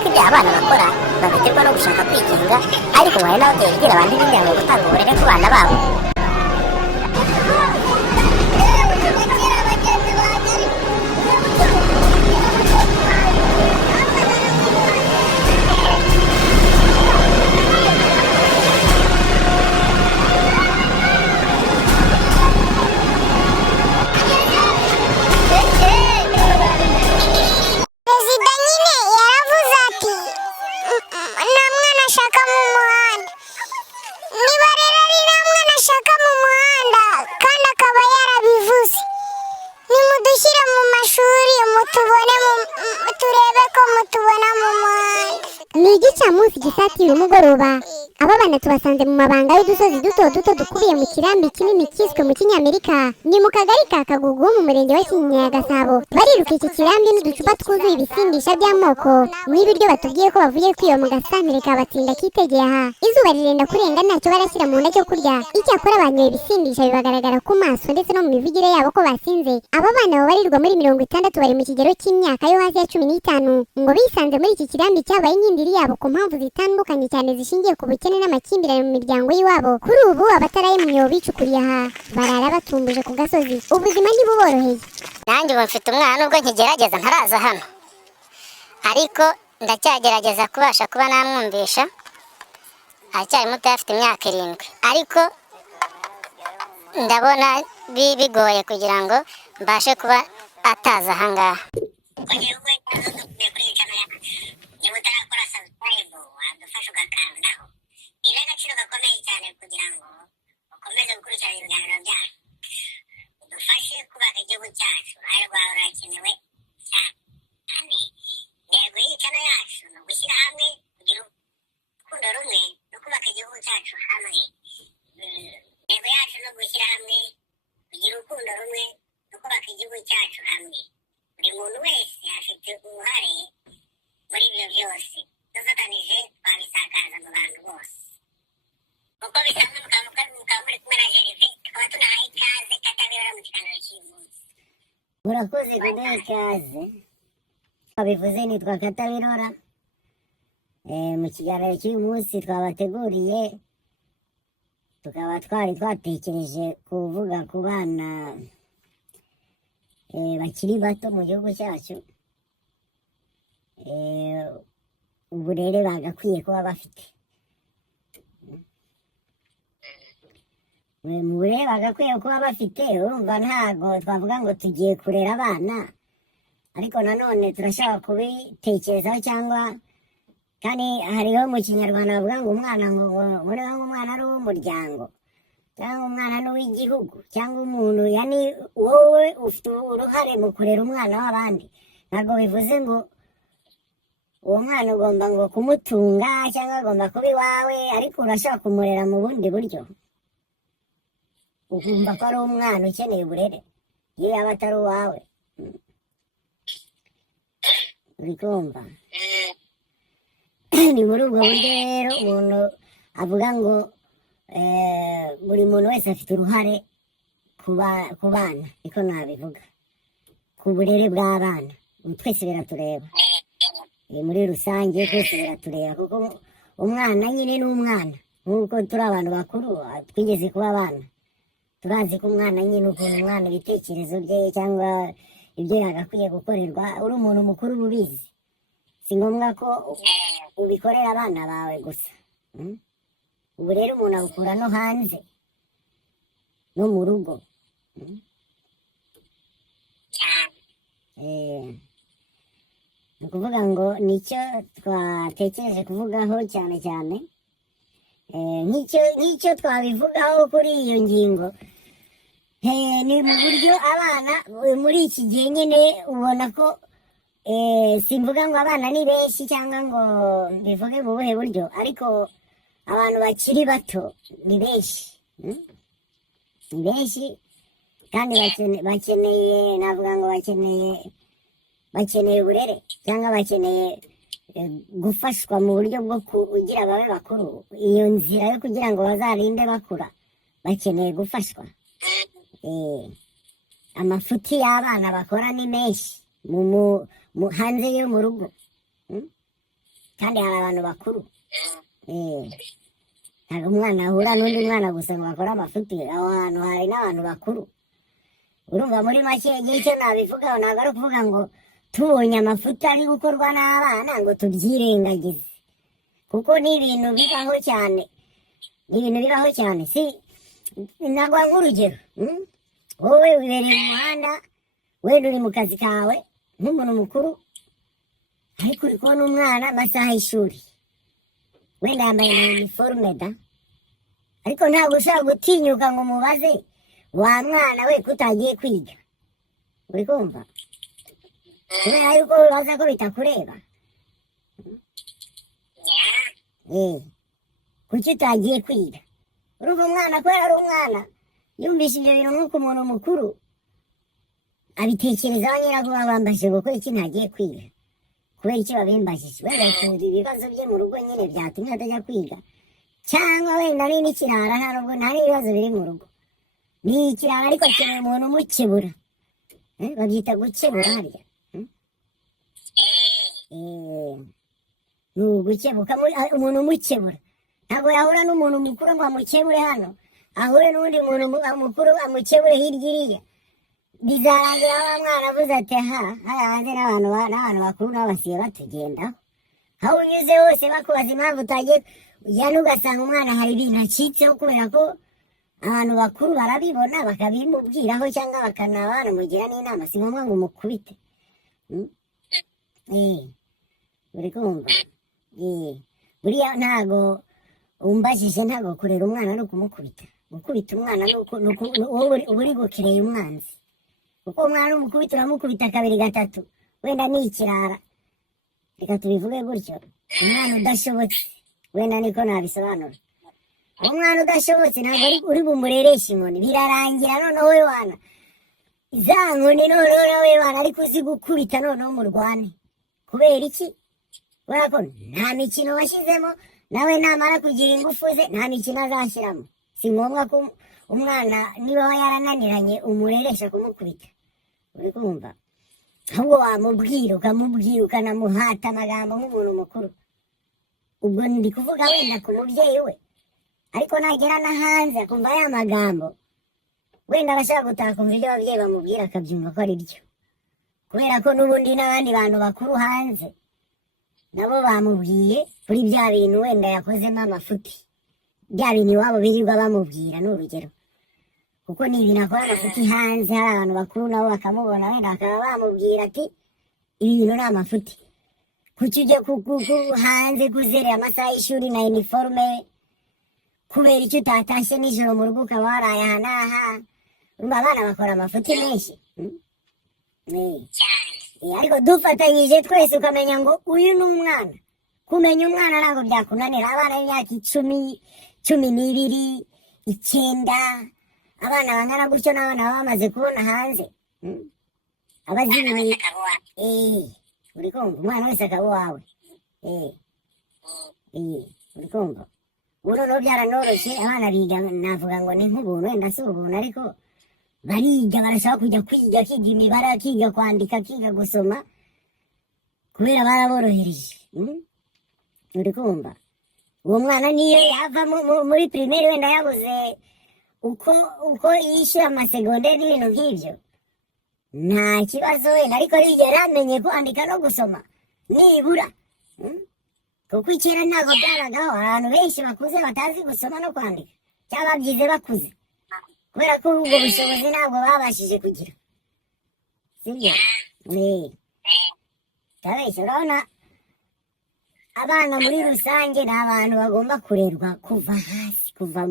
ko ibyo abana bakora babiterwa no gushaka kwigenga, ariko ngo hari n'ababyeyi bigira abandi b'imiryango gutanga uburere ku bana babo. Ni igicamunsi gisatira umugoroba, aba bana tubasanze mu mabanga y'udusozi duto duto dukubiye mu kirambi kinini kiswe mu kinyamerika. Ni mu kagari ka Kagugu mu murenge wa Kinyinya ya Gasabo. Bariruka iki kirambi n'uducupa twuzuye ibisindisha by'amoko n'ibiryo batubwiye ko bavuye kwiba mu gasantere kabatsinda kitegeye aha. Izuba rirenda kurenga ntacyo barashyira mu nda cyo kurya, icyakora banyoye ibisindisha bibagaragara ku maso ndetse no mu mivugire yabo ko basinze. Aba bana babarirwa muri 60 bari mu kigero cy'imyaka yo hasi ya 15, ngo bisanze muri iki kirambi cyabaye inkindiri yabo ku mpamvu zitandukanye cyane zishingiye ku bukene n'amakimbirane mu miryango y'iwabo. Kuri ubu abataraye mu myobo bicukuriye aha barara batumbuje ku gasozi, ubuzima ntibuboroheye. Nanjye ubu mfite umwana nubwo nkigerageza ntaraza hano, ariko ndacyagerageza kubasha kuba namwumvisha. Aracyari muto, afite imyaka 7, ariko ndabona bigoye kugira ngo mbashe kuba ataza ahangaha. Niba utarakora subscribe wadufasha ugakandaho, ni agaciro gakomeye cyane kugira ngo ukomeze gukurikirana ibiganiro byacu, udufashe kubaka igihugu cyacu. Uruhare rwawe rurakenewe cyane. Intego y'icana yacu ni ugushyira hamwe, kugira urukundo rumwe no kubaka igihugu cyacu hamwe. Intego yacu ni ugushyira hamwe, kugira urukundo rumwe no kubaka igihugu cyacu hamwe. Buri muntu wese afite uruhare muri ibyo byose, dufatanije twabisakaza mu bantu bose. Uko bisanzwe mukaba muri kumwe na Gerve, tukaba tunahaye ikaze Katabirora mu kiganiro cy'umunsi. Murakoze kuduha ikaze. Twabivuze nitwa Katabirora. Mu kiganiro cy'uyu munsi twabateguriye, tukaba twari twatekereje kuvuga ku bana bakiri bato mu gihugu cyacu, uburere bagakwiye kuba bafite. Mu burere bagakwiye kuba bafite, urumva ntago twavuga ngo tugiye kurera abana, ariko nanone turashaka kubitekerezaho. Cyangwa kandi hariho mu kinyarwanda bavuga ngo umwana ngo umwana ari uw'umuryango, cyangwa umwana ni uw'igihugu, cyangwa umuntu. Yani wowe ufite uruhare mu kurera umwana w'abandi. Ntabwo bivuze ngo uwo mwana ugomba ngo kumutunga cyangwa agomba kuba iwawe, ariko urashaka kumurera mu bundi buryo, ukumva ko ari umwana ukeneye uburere iyo yaba atari uwawe. Urikumva? Ni muri ubwo buryo rero umuntu avuga ngo buri muntu wese afite uruhare ku bana, niko nabivuga, ku burere bw'abana. Twese biratureba, muri rusange twese biratureba, kuko umwana nyine ni umwana. Nk'uko turi abantu bakuru twigeze kuba abana, turazi ko umwana nyine, ukuntu umwana ibitekerezo bye cyangwa ibyo yagakwiye gukorerwa, uri umuntu mukuru ubizi. Si ngombwa ko ubikorera abana bawe gusa. Ubu rero umuntu abukura no hanze, no mu rugo. Ni ukuvuga ngo nicyo twatekereje kuvugaho cyane cyane. Nk'icyo twabivugaho kuri iyo ngingo, ni mu buryo abana muri iki gihe nyine ubona ko, simvuga ngo abana ni benshi cyangwa ngo bivuge mu buhe buryo, ariko abantu bakiri bato ni benshi. Ni benshi kandi bakeneye, navuga ngo bakeneye uburere, cyangwa bakeneye gufashwa mu buryo bwo kugira babe bakuru. Iyo nzira yo kugira ngo bazarinde bakura, bakeneye gufashwa. Amafuti y'abana bakora ni menshi hanze yo mu rugo. kandi hari abantu bakuru ntabwo umwana ahura n'undi mwana gusa ngo bakore amafuti. aho hantu hari n'abantu bakuru. urumva muri make icyo nabivugaho ntabwo ari ukuvuga ngo tubonye amafuti ari gukorwa n'abana ngo tubyirengagize, kuko ni ibintu bibaho cyane, si nagwa nk'urugero. wowe wibereye mu muhanda, wenda uri mu kazi kawe nk'umuntu mukuru, ariko uri kubona umwana amasaha y'ishuri, wenda yambaye na uniforme da, ariko ntabwo ushobora gutinyuka ngo umubaze wa mwana we ko utagiye kwiga. uri kumva? kubera yuko ubaza ko bitakureba. kuki utagiye kwiga? urumva umwana kubera ari umwana yumvise ibyo bintu nk'uko umuntu mukuru abitekerezaho nyirago babambashije gukora iki ntagiye kwiga. kubera iki babimbashije? wenda bafite ibibazo bye mu rugo nyine byatumye atajya kwiga, cyangwa wenda ni n'ikirara, nta nubwo nta n'ibibazo biri mu rugo, ni ikirara ariko akeneye umuntu umukebura. babyita gukebura harya. ni ugukebuka, umuntu umukebura. ntabwo yahura n'umuntu mukuru ngo amukebure hano, ahure n'undi muntu mukuru amukebure hirya iriya. bizarangira wa mwana avuze ati hariya hanze n'abantu bakuru nabo basigaye batugendaho. aho unyuze hose bakubaza impamvu utagiye, ujyana ugasanga umwana hari ibintu acitseho, kubera ko abantu bakuru barabibona bakabimubwiraho, cyangwa bakanaba banamugira n'inama. si ngombwa ngo umukubite. uri kumva? buriya ntago umbajije, ntago kurera umwana ari ukumukubita. gukubita umwana uba uri gukireye umwanzi, kuko umwana umukubita uramukubita kabiri gatatu, wenda ni ikirara, reka tubivuge gutyo. umwana udashobotse, wenda niko nabisobanura. umwana udashobotse ntabwo uri bumurereshe inkoni, birarangira noneho we wana za nkoni, noneho we wana ariko uzi gukubita, noneho murwane. kubera iki? kubera ko nta mikino washyizemo, nawe namara kugira ingufu ze nta mikino azashyiramo. si ngombwa ko umwana niba yarananiranye umureresha kumukubita. uri kumva? ahubwo wamubwira, ukamubwira, ukanamuhata amagambo nk'umuntu mukuru. ubwo ndi kuvuga wenda ku mubyeyi we, ariko nagera no hanze akumva ya magambo, wenda arashaka gutakumva ibyo ababyeyi bamubwira akabyumva ko ari byo, kubera ko n'ubundi n'abandi bantu bakuru hanze nabo bamubwiye kuri bya bintu wenda yakozemo amafuti, bya bintu iwabo birirwa bamubwira. ni urugero, kuko ni ibintu akora amafuti hanze, hari abantu bakuru nabo bakamubona, wenda bakaba bamubwira ati ibi bintu ni amafuti, kuki ujya hanze kuzerera amasaha y'ishuri na uniforme, kubera icyo utatashye nijoro mu rugo ukaba waraye aha n'aha. urumva abana bakora amafuti menshi. ariko dufatanyije twese ukamenya ngo uyu ni umwana. kumenya umwana ntabwo byakunanira. abana b'imyaka 10, 12, 9, abana bangana gutyo n'abana baba bamaze kubona hanze. abazimiye uri kumva? umwana wese akaba uwawe. uri kumva? ubu noneho byaranoroshye, abana biga, navuga ngo ni nk'ubuntu, wenda si ubuntu, ariko bariga, barashaka kujya kwiga, akiga imibare, akiga kwandika, akiga gusoma, kubera baraborohereje. uri kumva? uwo mwana niyo yava muri primaire wenda yabuze uko yishyura amasegonderi n'ibintu nk'ibyo, nta kibazo wenda, ariko rigera amenye kwandika no gusoma nibura. kuko icyera ntabwo byabagaho, abantu benshi bakuze batazi gusoma no kwandika, cyangwa babyize bakuze, kubera ko ubwo bushobozi ntabwo babashije kugira. sibyo? tabeshya. urabona abana muri rusange ni abantu bagomba kurerwa kuva hasi, kuva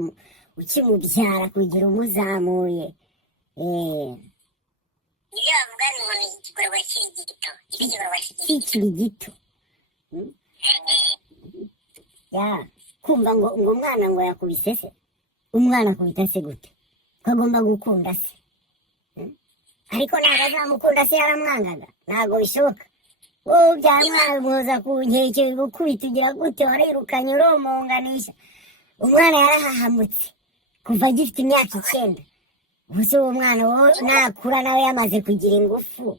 ukimubyara kugira umuzamuye. ibyo bavuga ni umuntu igikorwa kiri gito, kikiri gito. kumva ngo umwana ngo yakubise se, umwana akubita se gute? ko agomba gukunda se. ariko ntabwo azamukunda se yaramwangaga, ntabwo bishoboka. wowe ubyara umwana umuhoza ku nkeke, gukubita ugira gute, warirukanye uromonganisha. umwana yarahahamutse kuva agifite imyaka 9. ubuse uwo mwana wowe nakura nawe yamaze kugira ingufu,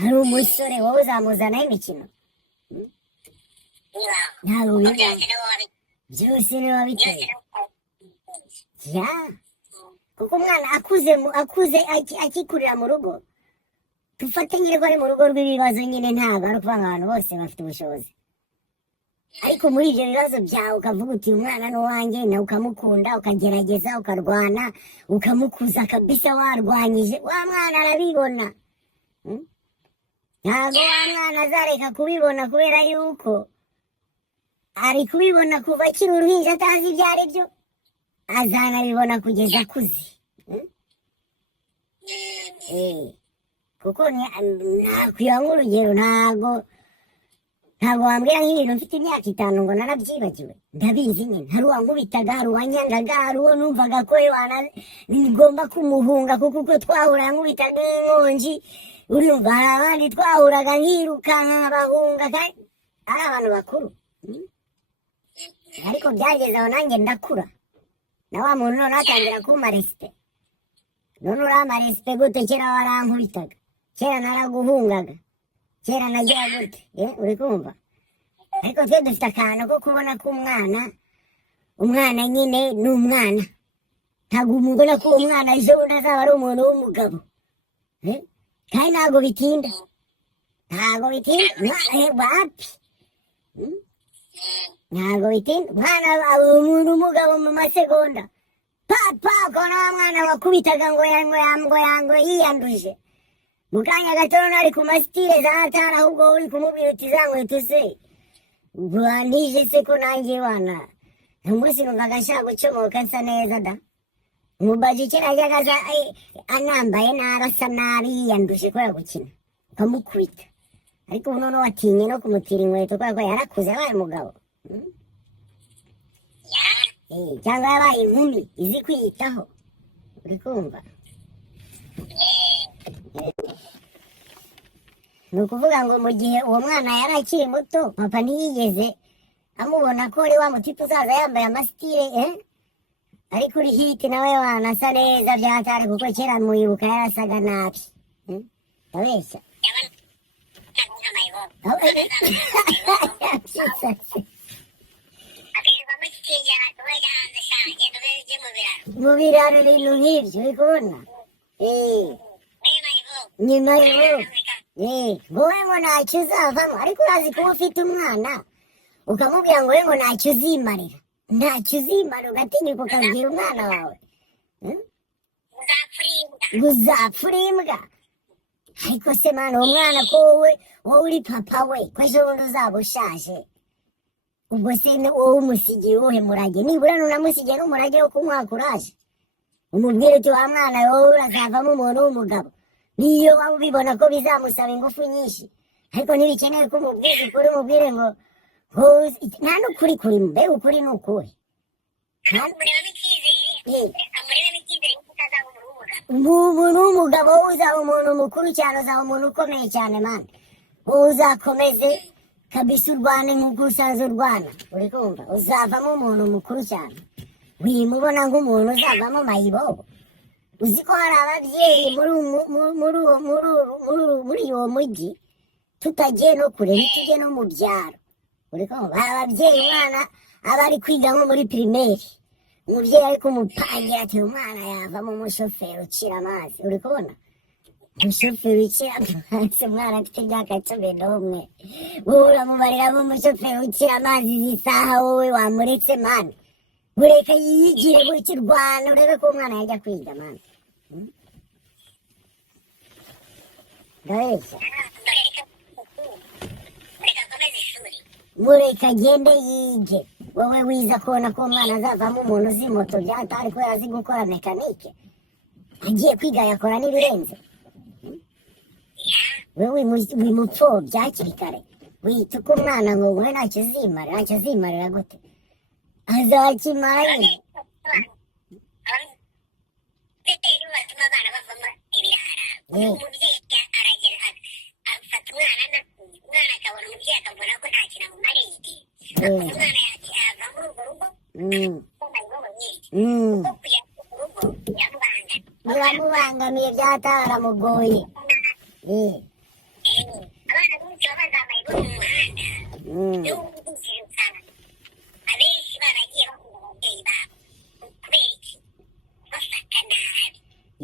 ari umusore, wowe uzamuzanaho imikino? ntabwo biba byose niwo wabi byose niwe wabiteye byose ya kuko umwana akuze akikurira mu rugo dufate nyine ko ari mu rugo rw'ibibazo nyine ntabwo ari ukuvuga ngo abantu bose bafite ubushobozi ariko muri ibyo bibazo byawe ukavuga uti umwana ni uwanjye nawe ukamukunda ukagerageza ukarwana ukamukuza kabisa warwanyije wa mwana arabibona ntabwo wa mwana azareka kubibona kubera yuko ari kubibona kuva akiri uruhinja atazi ibyo ari byo azanabibona kugeza akuze kuko nakwiba nk'urugero ntabwo wambwira nk'ibintu mfite imyaka 5 ngo narabyibagiwe ndabizi nyine hari uwankubitaga hari uwanyangaga hari uwo numvaga ko ngomba kumuhunga kuko uko twahura yankubitaga nk'inkonji urumva hari abandi twahuraga nkirukanka nkabahunga kandi ari abantu bakuru ariko byageze aho nanjye ndakura na wa muntu none atangira kumpa respe none urampa respe gute kera warankubitaga kera naraguhungaga kera nagira gute uri kumva ariko twe dufite akantu ko kubona ko umwana nyine ni umwana ntabwo umubona ko umwana ejo bundi azaba ari umuntu w'umugabo kandi ntabwo bitinda wapi ntabwo bitinda umwana aba umuntu w'umugabo mu masegonda papa kona wa mwana wakubitaga ngo yiyanduje mu kanya gato ari ku masitire za hatari ahubwo uri kumubwira uti za nkweto se urandije se ko nanjye wana umunsi numvaga nshaka gucomoka nsa neza da umubaji kera yajyaga aza anambaye nabi asa nabi yiyanduje kubera gukina ukamukubita ariko ubu noneho watinye no kumutira inkweto kubera ko yarakuze yabaye umugabo cyangwa yabaye inkumi izi kwiyitaho uri kumva ni ukuvuga ngo mu gihe uwo mwana yari akiri muto papa ntiyigeze amubona ko ari wa mutipe uzaza yambaye amasitire ari kuri hiti nawe wanasa neza byatari kuko kera muyibuka yarasaga nabi ndabeshya mu biraro ibintu nk'ibyo uri kubona nyuma wowe ngo ntacyo uzavamo ariko urazi kuba ufite umwana ukamubwira ngo we ngo ntacyo uzimarira ugatinyuka ukabwira umwana wawe uzapfura imbwa ariko se mwana uwo mwana ko wowe uri papa we ko ejo bundi uzaba ushaje ubwo se wowe umusigiye uwuhe murage nibura nunamusigiye n'umurage wo kumwakuraje umubwire uti wa mwana wowe urazavamo umuntu w'umugabo niyo waba ubibona ko bizamusaba ingufu nyinshi ariko ntibikenewe ko umubwire ngo nta n'ukuri kurimo mbega ukuri ni ukuri umuntu w'umugabo uzaba umuntu mukuru cyane uzaba umuntu ukomeye cyane mani wowe uzakomeze kabisa urwane nk'uko usanze urwana uri kumva uzavamo umuntu mukuru cyane wimubona nk'umuntu uzavamo mayibobo uzi ko hari ababyeyi muri uwo mujyi tutagiye no kure ntitujye no mu byaro uri kumva hari ababyeyi umwana aba ari kwiga nko muri pirimeri umubyeyi ari kumupangira ati umwana yavamo umushoferi ucira amazi uri kubona umushoferi ucira amazi umwana afite imyaka 11 wowe uramubariramo umushoferi ucira amazi izi saha wowe wamuretse mani bureka yiyigire gutya Rwanda urebe ko umwana yajya kwiga mani ndabeshya mureka agende yige wowe wiza kubona ko umwana azavamo umuntu uzi moto byatari ko yazi gukora mekanike agiye kwiga yakora n'ibirenze wewe wimupfobya hakiri kare wita uko umwana ngo we ntacyo azimarira gute azakimara nyine biramubangamiye byataramugoye abana benshi baba bazambaye bo mu muhanda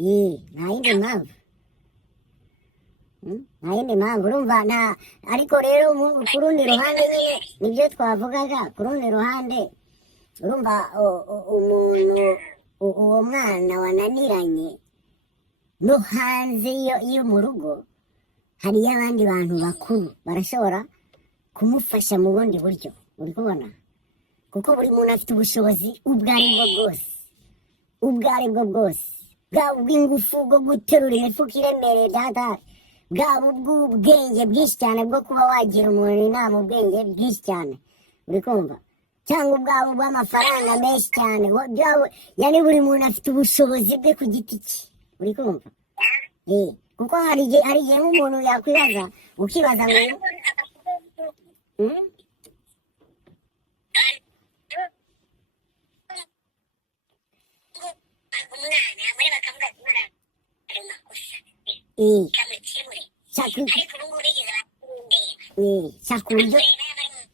nta yindi mpamvu nta yindi mpamvu urumva nta ariko rero ku rundi ruhande nyine nibyo twavugaga ku rundi ruhande urumva umuntu uwo mwana wananiranye no hanze yo mu rugo hariyo abandi bantu bakuru barashobora kumufasha mu bundi buryo uri kubona kuko buri muntu afite ubushobozi ubwo ari bwo bwose bwaba ubw'ingufu bwo guterura imifuka iremereye byatari bwaba ubw'ubwenge bwinshi cyane bwo kuba wagira umuntu inama ubwenge bwinshi cyane uri kumva cyangwa ubwabo bw'amafaranga menshi cyane yani buri muntu afite ubushobozi bwe ku giti cye uri kumva kuko hari igihe nk'umuntu yakwibaza ukibaza ngo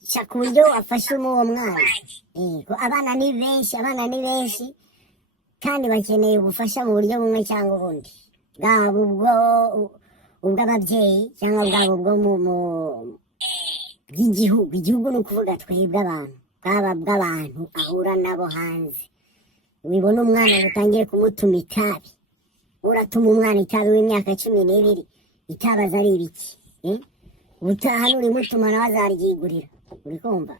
shaka uburyo wafasha uwo mwana abana ni benshi kandi bakeneye ubufasha mu buryo bumwe cyangwa ubundi bwaba ubw'ababyeyi cyangwa bwaba ubwo bw'igihugu ni ukuvuga twebwe abantu bwaba bw'abantu ahura nabo hanze ubibona umwana utangiye kumutuma itabi uratuma umwana itabi w'imyaka 12 itabaza ari ibiki ubutaha nurimutuma nawe azaryigurira uri kumva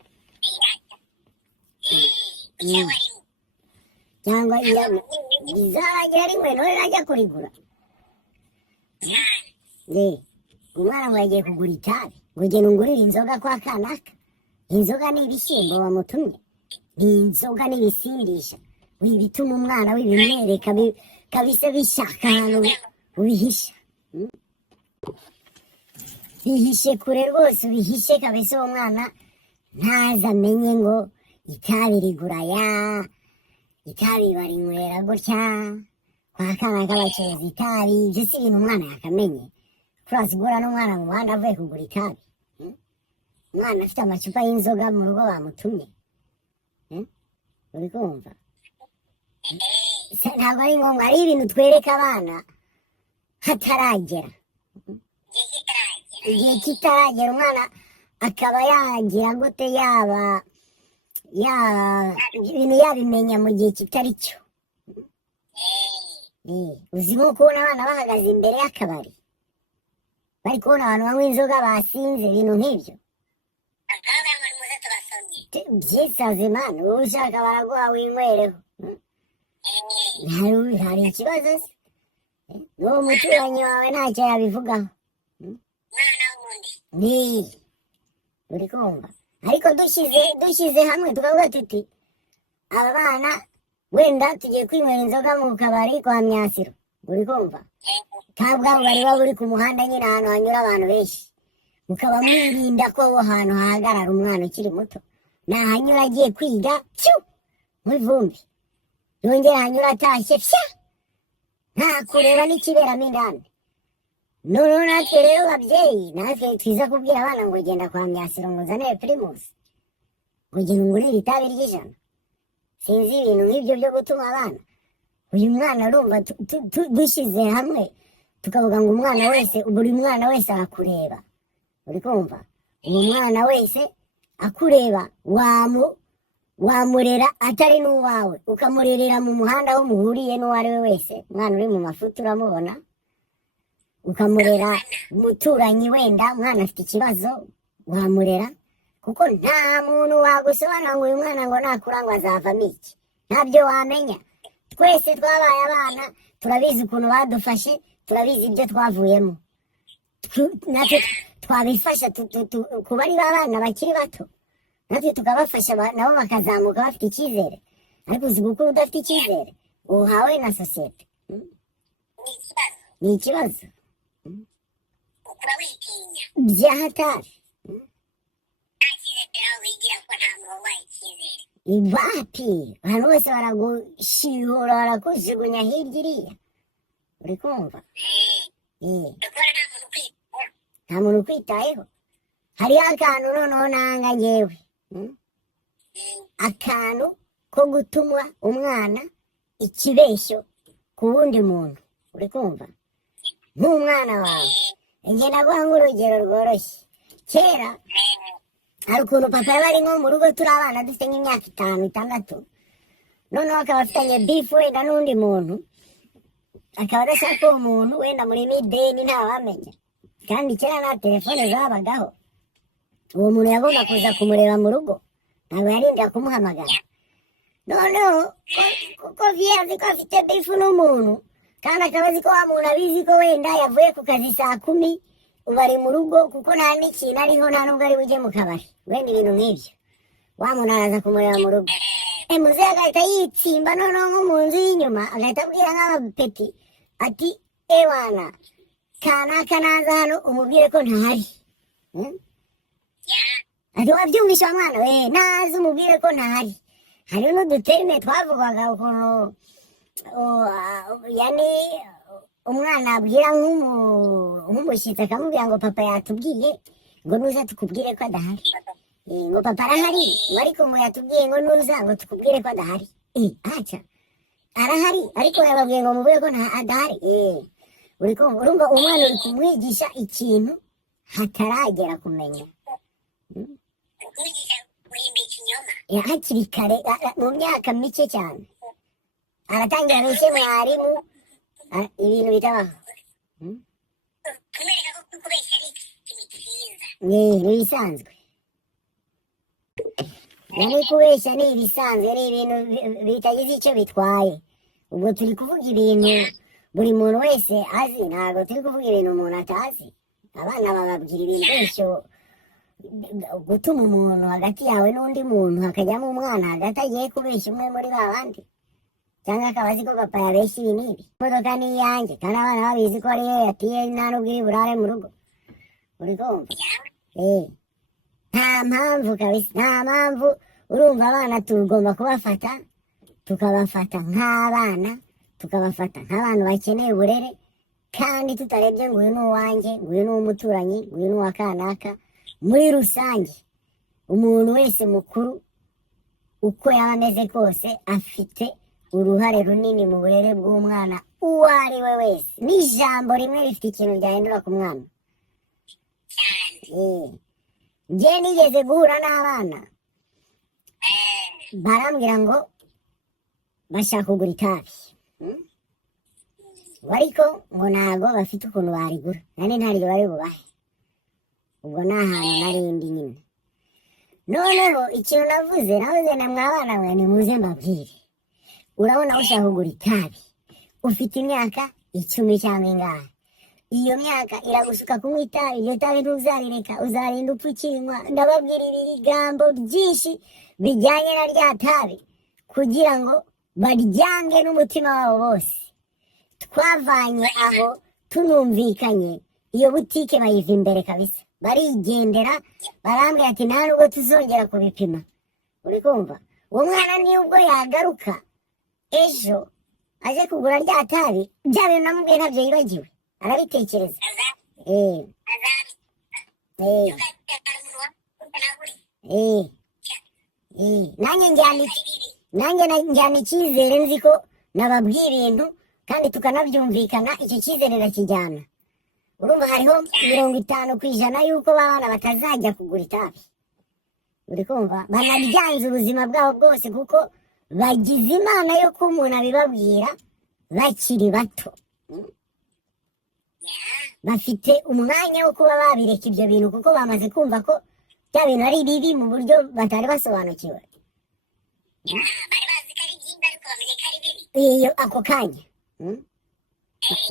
cyangwa izaragira rimwe none najya kurigura umwana ngo yagiye kugura itabi ngo genda ungurire inzoga kwa kanaka inzoga ni ibishyimbo bamutumye ni inzoga n'ibisindisha bituma umwana w'ibimwereka kabisa bishaka ahantu ubihisha bihishe kure rwose ubihishe kabisa uwo mwana ntaza amenye ngo itabi rigura itabi barinywera gutya kwa kana k'abacuruza itabi ibyo si ibintu umwana yakamenye kurazigura n'umwana mu muhanda avuye kugura itabi umwana afite amacupa y'inzoga mu rugo bamutumye uri kumva ntabwo ari ngombwa ari ibintu twereka abana hataragera igihe kitaragera umwana akaba yagira gute yaba ibintu yabimenya mu gihe kitari cyo uzi nko kubona abana bahagaze imbere y'akabari bari kubona abantu banywa inzoga basinze ibintu nk'ibyo byisaze mani wowe ushaka baraguha winywereho hari ikibazo se n'uwo muturanyi wawe ntacyo yabivugaho uri kumva ariko dushyize hamwe tukavuga tuti aba bana wenda tugiye kwinywera inzoga mu kabari kwa Myasiro uri kumva kabwabo bari buri ku muhanda nyine ahantu hanyura abantu benshi mukaba mwirinda ko aho hantu hahagarara umwana ukiri muto nahanyura agiye kwiga muri vumbi yongera hanyura atashye nta kureba n'ikiberamo indani noneho natwe rero babyeyi natwe twiza kubwira abana ngo genda kwa Myasiro ngo uzanire pirimusi ngo genda ungurire itabi ry'ijana sinzi ibintu nk'ibyo byo gutuma abana uyu mwana urumva dushyize hamwe tukavuga ngo umwana wese buri mwana wese arakureba uri kumva uwo mwana wese akureba wamurera atari n'uwawe ukamurerera mu muhanda aho muhuriye n'uwo ari we wese umwana uri mu mafuti uramubona ukamurera umuturanyi wenda umwana afite ikibazo wamurera kuko nta muntu wagusobanura ngo uyu mwana ngo nakura ngo azavamo iki ntabyo wamenya twese twabaye abana turabizi ukuntu badufashe turabizi ibyo twavuyemo natwe twabifasha kuba ari abana bakiri bato natwe tukabafasha nabo bakazamuka bafite icyizere ariko uzi gukura udafite icyizere uhawe na sosiyete ni ikibazo ukura witinya byahatari nta cyizere aho wigira ko nta muntu wabaye icyizere ibapi abantu bose baragushihura barakujugunya hirya iriya uri kumva nta muntu ukwitayeho hariho akantu noneho nanga ngewe akantu ko gutuma umwana ikibeshyo ku wundi muntu uri kumva nk'umwana wawe njye naguha nk'urugero rworoshye kera hari ukuntu papa yaba ari nko mu rugo turi abana dufite nk'imyaka 5-6 noneho akaba afitanye bifu wenda n'undi muntu akaba adashaka uwo muntu wenda muri mideni ntawamenya kandi kera nta telefone zabagaho uwo muntu yagomba kuza kumureba mu rugo ntabwo yarindira kumuhamagara noneho kuko azi ko afite bifu n'umuntu kandi akaba azi ko wa muntu abizi ko wenda yavuye ku kazi 10:00 ubu ari mu rugo kuko nta n'ikintu ariho nta nubwo ari bujye mu kabari wenda ibintu nk'ibyo wa muntu araza kumureba mu rugo muzehe agahita yitsimba noneho nko mu nzu y'inyuma agahita abwira nk'abapeti ati ewana kanaka naza hano umubwire ko ntahari ati wabyumvishe wa mwana we naza umubwire ko ntahari hari n'uduterime twavugaga ukuntu yani umwana abwira nk'umushyitsi akamubwira ngo papa yatubwiye ngo nuza tukubwire ko adahari ngo papa arahari ngo ariko ngo yatubwiye ngo nuza ngo tukubwire ko adahari aca arahari ariko yababwiye ngo mubwire ko adahari urumva umwana uri kumwigisha ikintu hataragera kumenya hakiri kare mu myaka mike cyane aratangira abeshye mwarimu ibintu bitabaho ni ibisanzwe nari kubeshya ni ibisanzwe ni ibintu bitagize icyo bitwaye ubwo turi kuvuga ibintu buri muntu wese azi ntabwo turi kuvuga ibintu umuntu atazi abana bababwira ibintu bityo gutuma umuntu hagati yawe n'undi muntu hakajyamo umwana hagati agiye kubeshya umwe muri ba bandi cyangwa akaba azi ko papa yabeshya ibi n'ibi imodoka ni iyanjye kandi abana babizi ko ariyo yatiye nta n'ubwo iri burare mu rugo uri kumva nta mpamvu kabisa nta mpamvu urumva abana tugomba kubafata tukabafata nk'abana tukabafata nk'abantu bakeneye uburere kandi tutarebye ngo uyu ni uwanjye ngo uyu ni uw'umuturanyi ngo uyu ni uwa kanaka muri rusange umuntu wese mukuru uko yaba ameze kose afite uruhare runini mu burere bw'umwana uwo ari we wese n'ijambo rimwe rifite ikintu ryahindura ku mwana njye nigeze guhura n'abana barambwira ngo bashaka kugura itabi ariko ngo ntago bafite ukuntu barigura nane ntaryo bari bubahe ubwo ni ahantu narindi nyine noneho ikintu navuze na mwabana mwe nimuze mbabwire urabona ushaka kugura itabi ufite imyaka 10 cyangwa ingahe iyo myaka iragusuka kunywa itabi iryo tabi ntuzarireka uzarinda upfa ukinywa ndababwira ibigambo byinshi bijyanye na rya tabi kugira ngo baryange n'umutima wabo bose twavanye aho tunumvikanye iyo butike bayiva imbere kabisa barigendera barambwira ati nta nubwo tuzongera kubipima uri kumva uwo mwana niyo ubwo yagaruka ejo aje kugura rya tabi bya bintu namubwiye ntabyo yibagiwe arabitekereza nanjye njyana icyizere nzi ko nababwiye ibintu kandi tukanabyumvikana icyo cyizere nakijyana urumva hariho 50% yuko babana batazajya kugura itabi uri kumva banaryanze ubuzima bwabo bwose kuko bagize imana yo ko umuntu abibabwira bakiri bato bafite umwanya wo kuba babireka ibyo bintu kuko bamaze kumva ko bya bintu ari bibi mu buryo batari basobanukiwe bari bazi ko ari byiza ariko bamenye ko ari bibi iyo ako kanya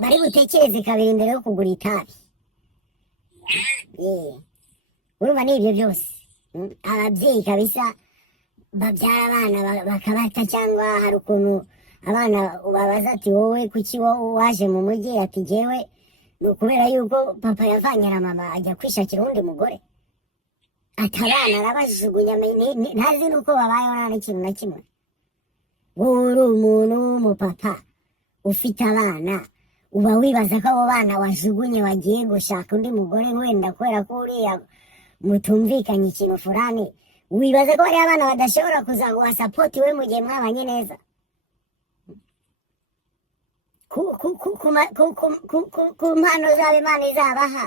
bari butekereze kabiri mbere yo kugura itabi urumva ni ibyo byose ababyeyi kabisa babyara abana bakabata cyangwa hari ukuntu abana ubabaza ati wowe kuki waje mu mujyi ati jyewe ni ukubera yuko papa yavanye na mama ajya kwishakira uwundi mugore ati abana arabajugunya ntazi nuko babayeho nta n'ikintu na kimwe wowe uri umuntu w'umupapa ufite abana uba wibaza ko abo bana wajugunye wagiye gushaka undi mugore wenda kubera ko uriya mutumvikanye ikintu fulani wibaza ko bariya abana badashobora kuzaguha sapoti we mu gihe mwabanye neza ku mpano zabo imana izabaha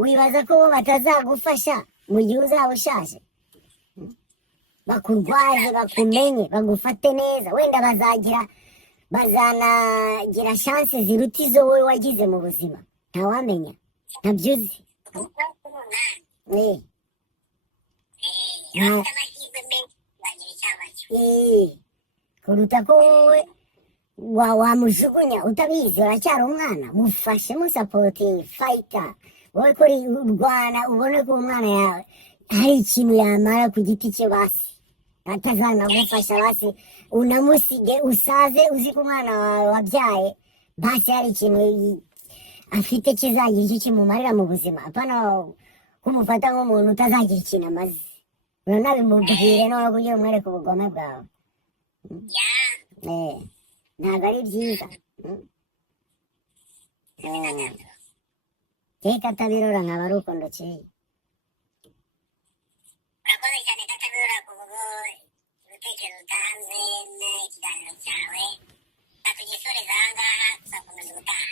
wibaza ko bo batazagufasha mu gihe uzaba ushaje bakurwaze bakumenye bagufate neza wenda bazanagira chance ziruta izo wowe wagize mu buzima ntawamenya ntabyo uzi kuruta ko wowe wamujugunya utabizi uracyari umwana mufashe musapotingi fayita wowe kuri urwana ubone ko umwana yawe hari ikintu yamara ku giti cye basi atazanagufasha basi unamusige usaze uzi ko umwana wawe wabyaye basi hari ikintu afite kizagira icyo kimumarira mu buzima apana kumufata nk'umuntu utazagira ikintu amaze uranabimubwire no kugira umwereke ubugome bwawe ntabwo ari byiza keka atabirora nkaba ari uko ndokeye urakoze cyane katabirora ku bwo ibitekerezo utanze n'ikiganiro cyawe natugisoreza aha ngaha tuzakomeza ubutaha